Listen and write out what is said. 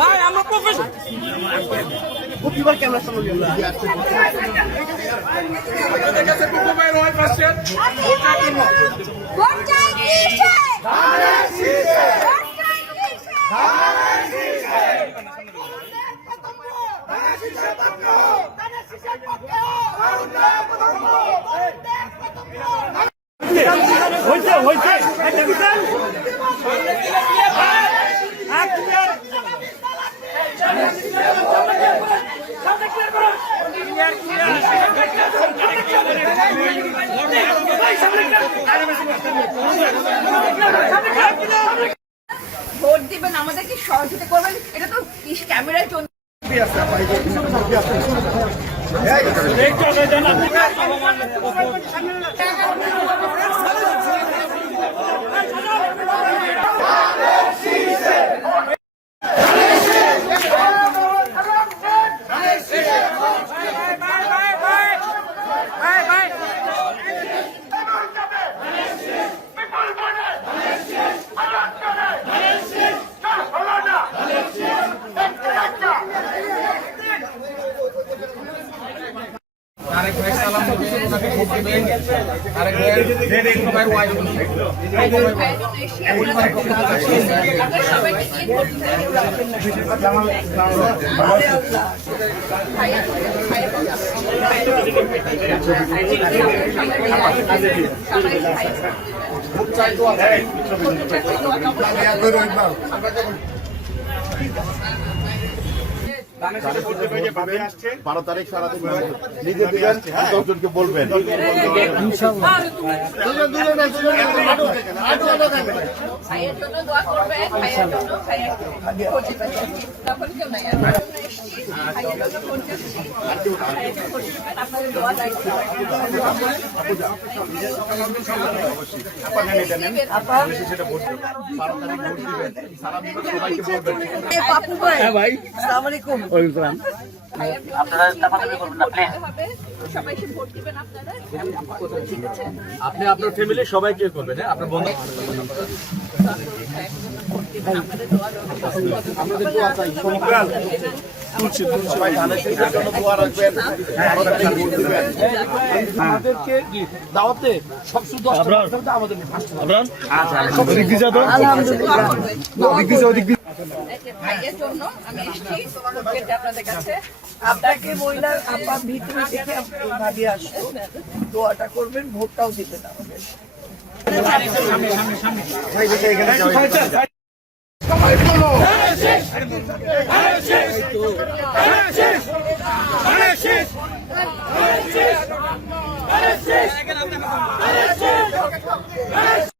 ভাই আমরা প্রফেশনাল প্রতিবার ক্যামেরা সামনে আমাদের কাছে বুবু ভাই রয় পাশে ভোট চাই কিসে ধানের শীষে ভোট চাই কিসে ধানের শীষে ধানের শীষে পক্ষ ধানের শীষে পক্ষ হইছে হইছে একটা বিশাল ভোট দিবেন আমাদেরকে সহযোগিতা করবেন এটা তো ক্যামেরার জন্য বারো তারিখ সারাদিন নিজে দিবেন 10 জনকে বলবেন ভাই আসসালামু আলাইকুম আপনি আপনার ফ্যামিলি সবাইকে করবেন আপনার বন্ধু আমাদেরকে দাওয়াতে সব শুধু আমাদের ভাইয়ের জন্য আমি এসেছি আপনাদের কাছে আপনাকে মহিলার আপনার ভিতরে দেখে ভাবি আসতো দোয়াটা করবেন ভোটটাও দিবেন আমাদের